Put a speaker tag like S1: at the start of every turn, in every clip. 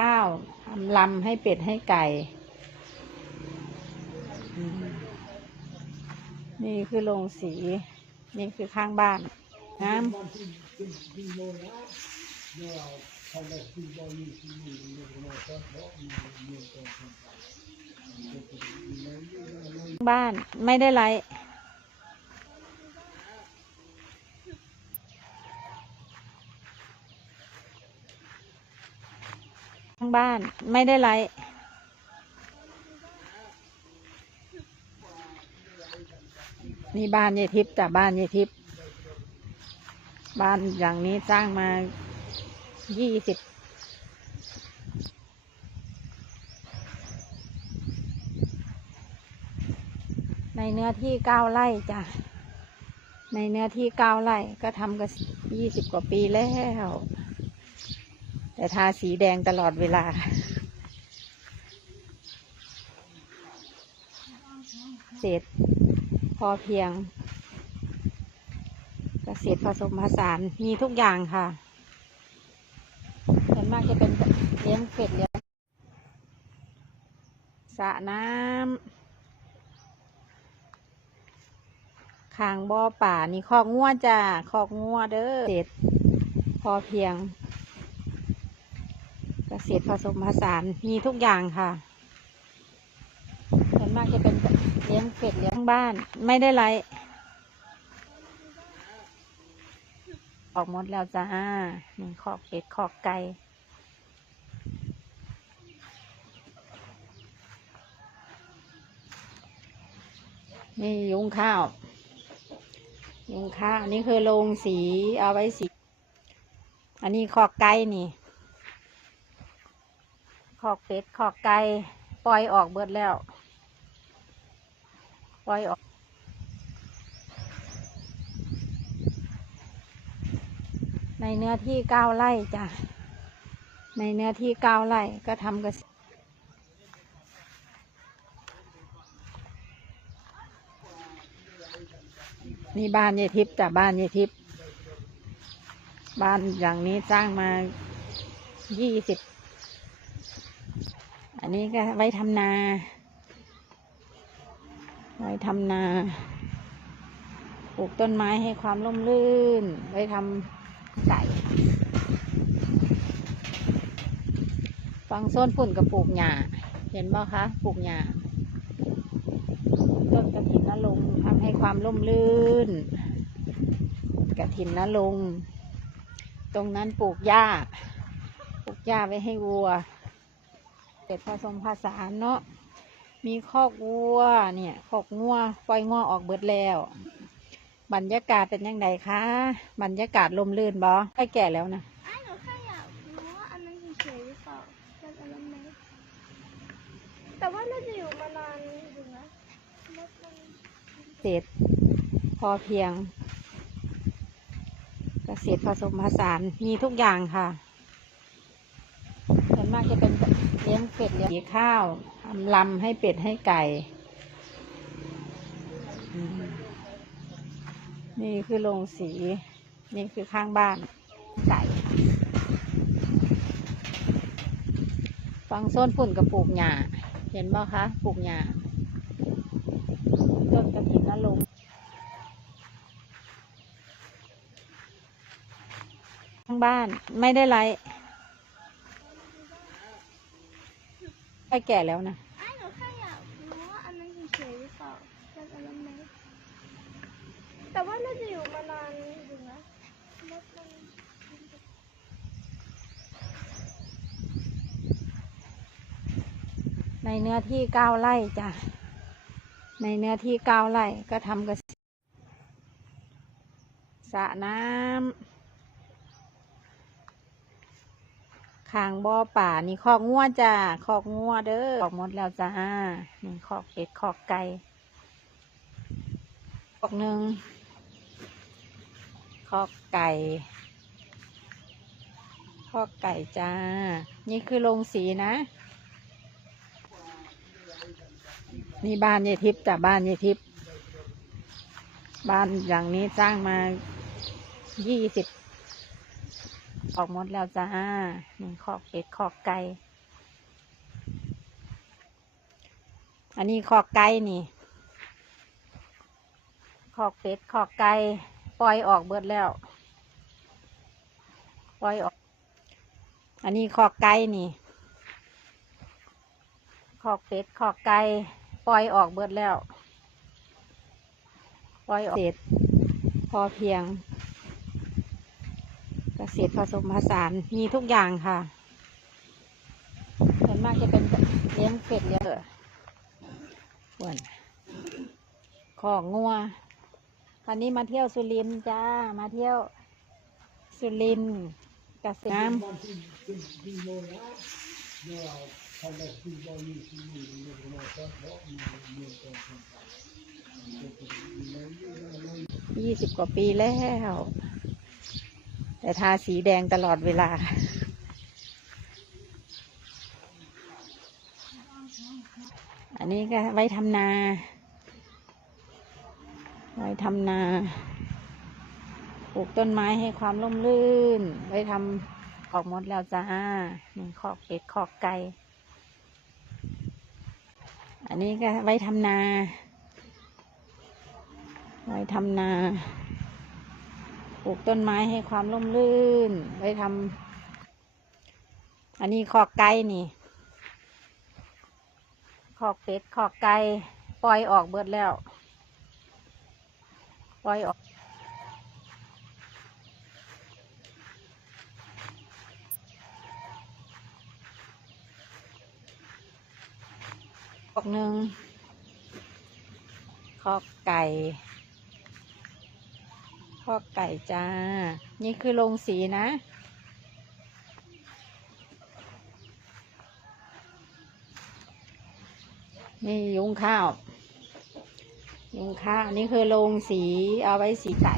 S1: ข้าวทำลำให้เป็ดให้ไก่ นี่คือโรงสี นี่คือข้างบ้านน้ำบ้านไม่ได้ไลฟ์ข้าง บ้าน ไม่ได้ไลฟ์นี่บ้านยายทิพย์จ้ะบ้านยายทิพย์บ้านอย่างนี้สร้างมายี่สิบในเนื้อที่เก้าไร่จ้ะในเนื้อที่เก้าไร่ก็ทำกันยี่สิบกว่าปีแล้ว แต่ทาสีแดงตลอดเวลา เศษพอเพียงเกษตรผสมผสานมีทุกอย่างค่ะส่วนมากจะเป็นเลี้ยงเป็ดเลี้ยงสระน้ำคางบ่อป่านี่คอกงัวจ้าคอกงัวเด้อเกษพอเพียง ษตรผสมผสานมีทุกอย่างค่ะส่วนมากจะเป็นเลี้ยงเป็ดเลี้ยงบ้าน ไม่ได้ไล่ออกหมดแล้วจ้านี่ขอกเป็ดขอกไก่นี่ยุงข้าว ยุงข้าว นี่คือโรงสีเอาไว้สี อันนี้ขอกไก่นี่ ขอกเป็ดขอกไก่ปล่อยออกเบิดแล้ว ปล่อยออก ในเนื้อที่เก้าไร่จ้ะ ในเนื้อที่เก้าไร่ก็ทำกันนี่บ้านยายทิพย์จ้ะบ้านยายทิพย์บ้านอย่างนี้สร้างมายี่สิบ นนี้ก็ไว้ทำนา ไว้ทำนาปลูกต้นไม้ให้ความร่มรื่น ไว้ทำไก่ฟังโซนฝุ่นกับปลูกหญ้าเห็นบ่คะปลูกหญ้าต้นกระถินนลงทำให้ความร่มรื่นกระถินนลง ตรงนั้นปลูกหญ้า ปลูกหญ้าไว้ให้วัว เป็ดผสมผสานเนาะมีคอกวัวเนี่ยคอกงัวปล่อยงัวออกเบิดแล้ว บรรยากาศเป็นยังไงคะบรรยากาศลมลื่นบ่ใกล้แก่แล้วนะ
S2: ไอ้หนูแค่อยากรู้ว่าอันนั้นเฉยๆหรือเปล่าเป็นอะไรไหมแต่ว่าน่าจะอยู่มานานอยู่นะมดมัน
S1: เกษตรพอเพียงเกษตรผสมผสานมีทุกอย่างค่ะส่วนมากจะเป็นเลี้ยงเป็ดเลี้ยงข้าวทำลำให้เป็ดให้ไก่ นี่คือโรงสี นี่คือข้างบ้านไก่ฟังโซนฝุ่นกับปลูกหญ้าเห็นบ่คะปลูกหญ้าต้นกระถินนลงข้างบ้านไม่ได้ไลฟ์ ใกล้แก่แล้วนะ
S2: ไอ้หนูแค่อยากรู้ว่าอันนั้นเฉยๆหรือเปล่าเป็นอะไรไหมแต่ว่าน่าจะอยู่มานานอยู่นะมดมัน
S1: ในเนื้อที่เก้าไร่จ้ะ ในเนื้อที่เก้าไร่ก็ทำกันสระน้ำ คางบ่อป่านี่คอกงัวจ้าคอกงัวเด้อออกหมดแล้วจ้านี่คอกเป็ดคอกไก่คอกหนึ่งคอกไก่คอกไก่จ้า นี่คือโรงสีนะ นี่บ้านยายทิพย์จ้ะบ้านยายทิพย์บ้านอย่างนี้สร้างมายี่สิบ ออกหมดแล้วจ้านี่ขอกเป็ดขอกไก่ อันนี้ขอกไก่นี่ขอกเป็ดขอกไก่ปล่อยออกเบิดแล้ว ปล่อยออก อันนี้ขอกไก่นี่ขอกเป็ดขอกไก่ปล่อยออกเบิดแล้ว ปล่อยออกเสร็จพอเพียง เกษตรผสมผสานมีทุกอย่างค่ะส่วนมากจะเป็นเลี้ยงเป็ดเลี้ยงเออส่วนของงัววันนี้มาเที่ยวสุรินทร์จ้า มาเที่ยวสุรินทร์เกษตรน้ำยี่สิบกว่าปีแล้ว แต่ทาสีแดงตลอดเวลา อันนี้ก็ไว้ทำนา ไว้ทำนา ปลูกต้นไม้ให้ความร่มรื่น ไว้ทำออกมดแล้วจ้านี่คอกเป็ดคอกไก่ อันนี้ก็ไว้ทำนา ไว้ทำนา ปลูกต้นไม้ให้ความร่มรื่น ไว้ทำอันนี้คอกไก่นี่คอกเป็ดคอกไก่ปล่อยออกเบิดแล้ว ปล่อยออกออกหนึ่งคอกไก่ คอไก่จ้า นี่คือโรงสีนะ นี่ยุงข้าว ยุงข้าว นี่คือโรงสีเอาไว้สีไก่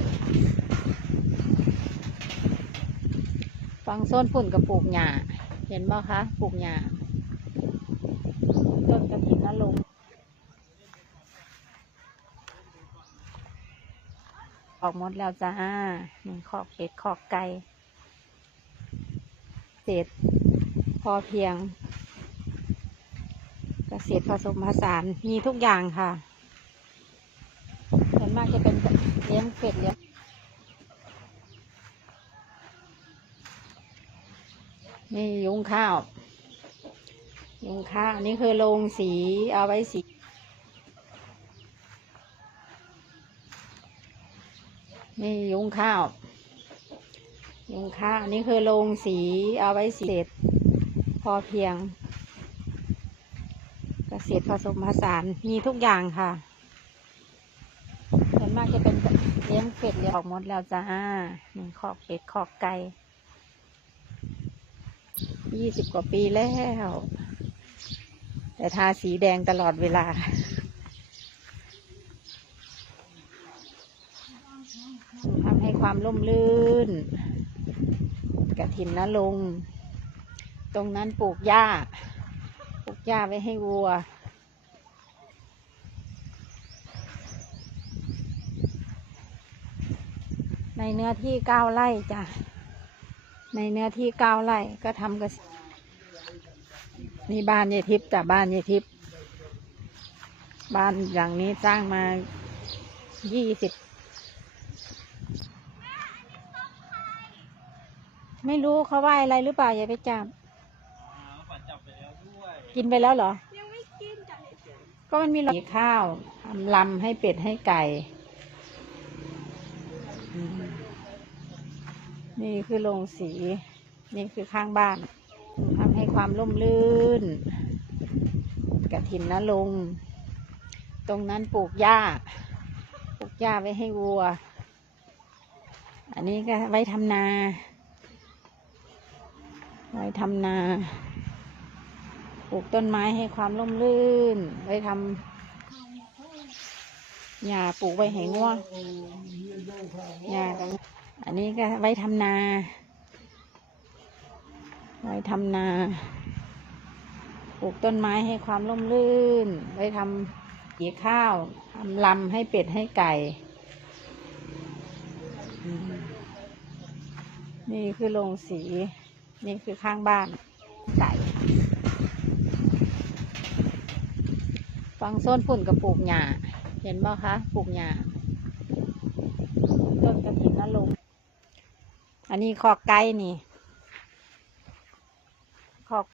S1: ฟังส้นพุ่นกับปลูกหญ้า เห็นบ่คะ ปลูกหญ้า ต้นกระถินนรงค์ ออกหมดแล้วจ้านี่ขอกเป็ดขอกไก่เศษพอเพียงเกษตรผสมผสานมีทุกอย่างค่ะส่วนมากจะเป็นเลี้ยงเป็ดเลี้ยงนี่ยุงข้าว ยุงข้าว นี่คือโรงสีเอาไว้สี นี่ยุงข้าว ยุงข้าวนี่คือโรงสีเอาไว้สีเศษพอเพียงเกษตรผสมผสานมีทุกอย่างค่ะส่วนมากจะเป็นเลี้ยงเป็ดเลี้ยงออกหมดแล้วจ้านี่คอกเป็ดคอกไก่ยี่สิบกว่าปีแล้ว แต่ทาสีแดงตลอดเวลา ทำให้ ความร่มรื่นกระถินนะลงตรงนั้นปลูกหญ้า ปลูกหญ้าไว้ให้วัว ในเนื้อที่เก้าไร่จ้ะ ในเนื้อที่เก้าไร่ก็ทำกับนี่บ้านยายทิพย์จ้ะบ้านยายทิพย์บ้านหลังนี้สร้างมายี่สิบ ไม่รู้เขาว่าอะไรหรือเปล่าอย่าไปจับ
S3: ฝันจับไปแล้วด้วย
S1: กินไปแล้วเหรอ
S2: ยังไม่กินจับเฉย
S1: ก็มันมีหลอข้าวทำลำให้เป็ดให้ไก่อืมนี่คือโรงสี นี่คือข้างบ้านทำให้ความร่มรื่นกระถินนะลงค์ตรงนั้นปลูกหญ้า ปลูกหญ้าไว้ให้วัว อันนี้ก็ไว้ทำนา ไว้ทำนา ปลูกต้นไม้ให้ความร่มรื่น ไว้ทำหญ้าปลูกไว้ให้งัวหญ้ากันอันนี้ก็ไว้ทำนา ไว้ทำนา ปลูกต้นไม้ให้ความร่มรื่น ไว้ทำกีข้าวทำลำให้เป็ดให้ไก่ นี่คือโรงสี นี่คือข้างบ้านไก่ฟังโซนฝุ่นกับปลูกหญ้าเห็นบ่คะปลูกหญ้าต้นกระถินนรงค์อันนี้คอกไก่นี่